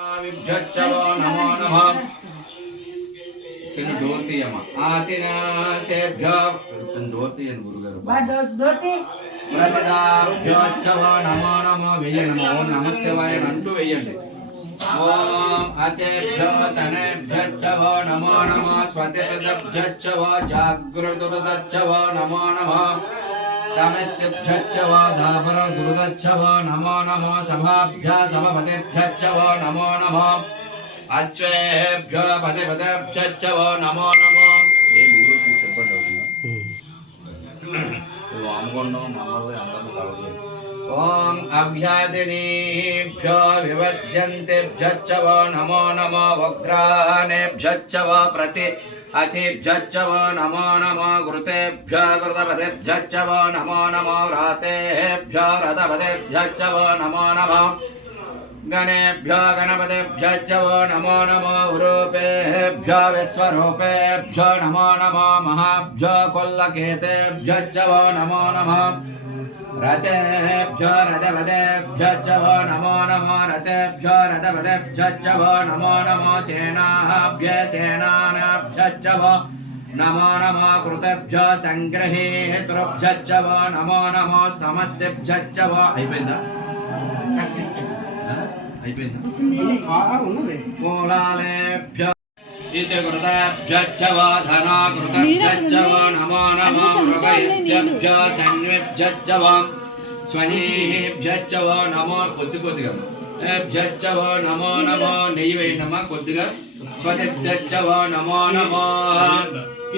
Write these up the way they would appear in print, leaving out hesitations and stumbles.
विभ्यच्चवो नमो नमः चिन्नु दोर्तीयम आतिनासेभ्यो दोर्तीयन गुरुगारु प्रतिदाभ्योच्चवो नमो नमो वेय नमो नमः शिवाय अंटू वेयंడి ओम असेभ्यो सनेभ्यच्चवो नमो नमः स्वतिपदभ्यच्चवो जागृतुरदच्चवो नमो नमः समस्तिभ्यच्चवो धापरदुरदच्चवो नमो नमः सभाभ्य सभपतिभ्यच्चवो नमो नमः अश्वेभ्यो पतिपतिभ्यच्चवो नमो नमः ये वीडियो की చెప్పండి అవుతుందా వామగొండం మమ్మల్ని అందరూ కలవాలి ओम अभ्यादिनीभ्यो विवज्यन्तेभ्यच्चवो नमो नमो वग्रानेभ्यच्चवो प्रति अतिभ्यच्चवो नमो नमो घृतेभ्यो घृतपतिभ्यच्चवो नमो नमो रातेभ्यो रथपतिभ्यच्चवो नमो नमो गणेभ्यो गणपतिभ्यच्चवो नमो नमो रूपेभ्यो विश्वरूपेभ्यो नमो नमो महाभ्यो कुल्लकेतेभ्यच्चवो नमो नमः रथेभ्यो रथपतेभ्यच्चवो नमो नमो रथेभ्यो रथपतेभ्यच्चवो नमो नमो सेनाभ्य सेनानाभ्यच्चवो नमो नमो कृतेभ्यो संग्रहीतृभ्यच्चवो नमो नमो समस्तेभ्यच्चवो అయిపోయిందా మూలాలేభ్యో ईशकृताभ्यच्चवो धनाकृतभ्यच्चवो नमो नमो मृगैभ्यो सन्विभ्यच्चवो स्वनीभ्यच्चवो नमो కొద్దిగా భ్యచ్చవో నమో నమో నెయ్యి వేయనమ్మా కొద్దిగా స్వతిభ్యచ్చవో నమో నమో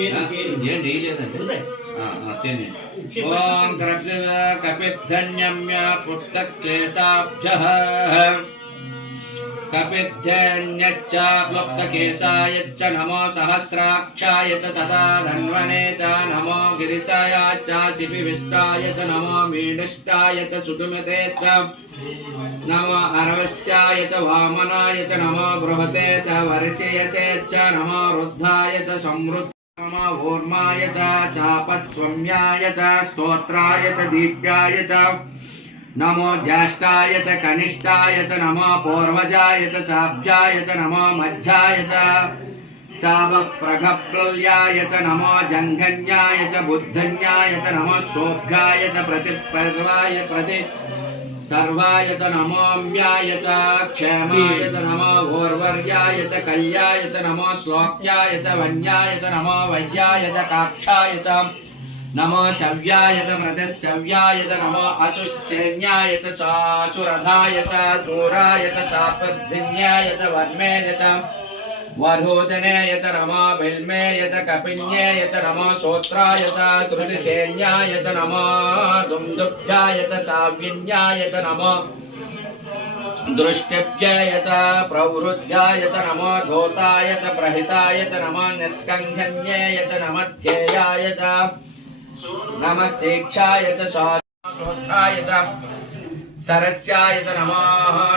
ఏం నెయ్యి లేదండి తేనె ఓం కపిద్ధన్యమ్య పుట్టకేశాభ్యః कपिध्यन्यच्च प्लुप्तकेशाय च नमो सहस्राक्षाय च सदा धन्वने च नमो गिरिशाय च शिपिविष्टाय च नमो मीडिष्टाय च सुतुमिते च नमो अरवस्याय च वामनाय च नमो बृहते च वर्षयसे च नमो रुद्धाय च समृद्ध नमो ऊर्माय च चापस्वम्याय च स्तोत्राय च दीप्याय च नमो ज्येष्ठाय च कनिष्ठाय च नमो पूर्वजाय च चाभ्याय च नमो मध्याय च चावप्रघप्लयाय च नमो जङ्घन्याय च बुद्धन्याय च नमो सोभ्याय च प्रतिपर्वाय प्रति सर्वाय च नमोम्याय च क्षेमाय च नमो भूर्वर्याय च कल्याय च नमो श्लोक्याय च वन्याय च नमो वैयाय च काक्षाय च नमो शव्याय च मृतशव्याय च नमो अशुसैन्याय च चासुरधाय च सूराय च चापद्धिन्याय च वर्मेय च वधूतनेय च नमो बिल्मेय च कपिन्येय च नमो सोत्राय च श्रुतिसैन्याय च नमो दुन्दुभ्याय च चाव्यन्याय च नमो दृष्टिभ्याय च प्रवृद्धाय च नमो धोताय च प्रहिताय च नमो निष्कङ्घन्येय च नमो ध्येयाय च नमः शिक्षाय च शोत्राय च सरस्याय च नमो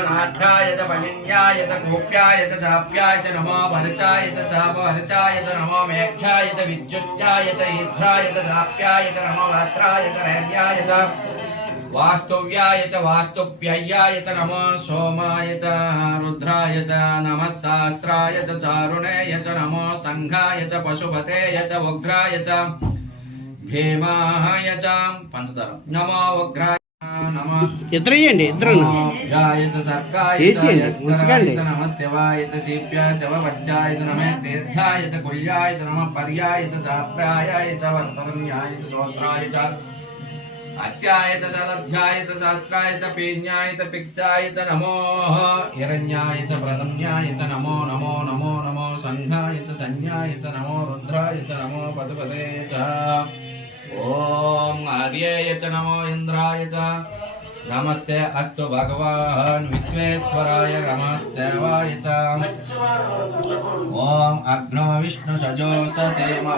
नाथ्याय च वनिन्याय च गोप्याय च चाप्याय च नमो भरसाय च चापहर्षाय च नमो मेघ्याय च विद्युत्याय च ईध्राय च चाप्याय च नमो गात्राय च रैन्याय च वास्तव्याय च वास्तुप्ययाय च नमो सोमाय च रुद्राय च नमः सहस्राय च चारुणेय च नमो संघाय च पशुपतेय च उग्राय च भीमाय च पंचदर नमो उग्राय नमः इतरेయండి इतरु जाय च सर्गाय च ఉంచకండి नमः शिवाय च शिव्याय च वज्राय च नमः तीर्थाय च कुल्याय च नमः पर्याय च चाप्राय च वन्तरण्याय च जोत्राय च अत्याय च लब्धाय च शास्त्राय च पीन्याय च पिक्ताय च नमो हिरण्याय च प्रथम्याय च नमो नमो नमो नमो संघाय च संज्ञाय च नमो रुद्राय च नमो पशुपते च ओम आर्याय च नमो इंद्राय च नमस्ते अस्तु भगवान् विश्वेश्वराय नमः शिवाय च ओम अग्नो विष्णु सजो सचेम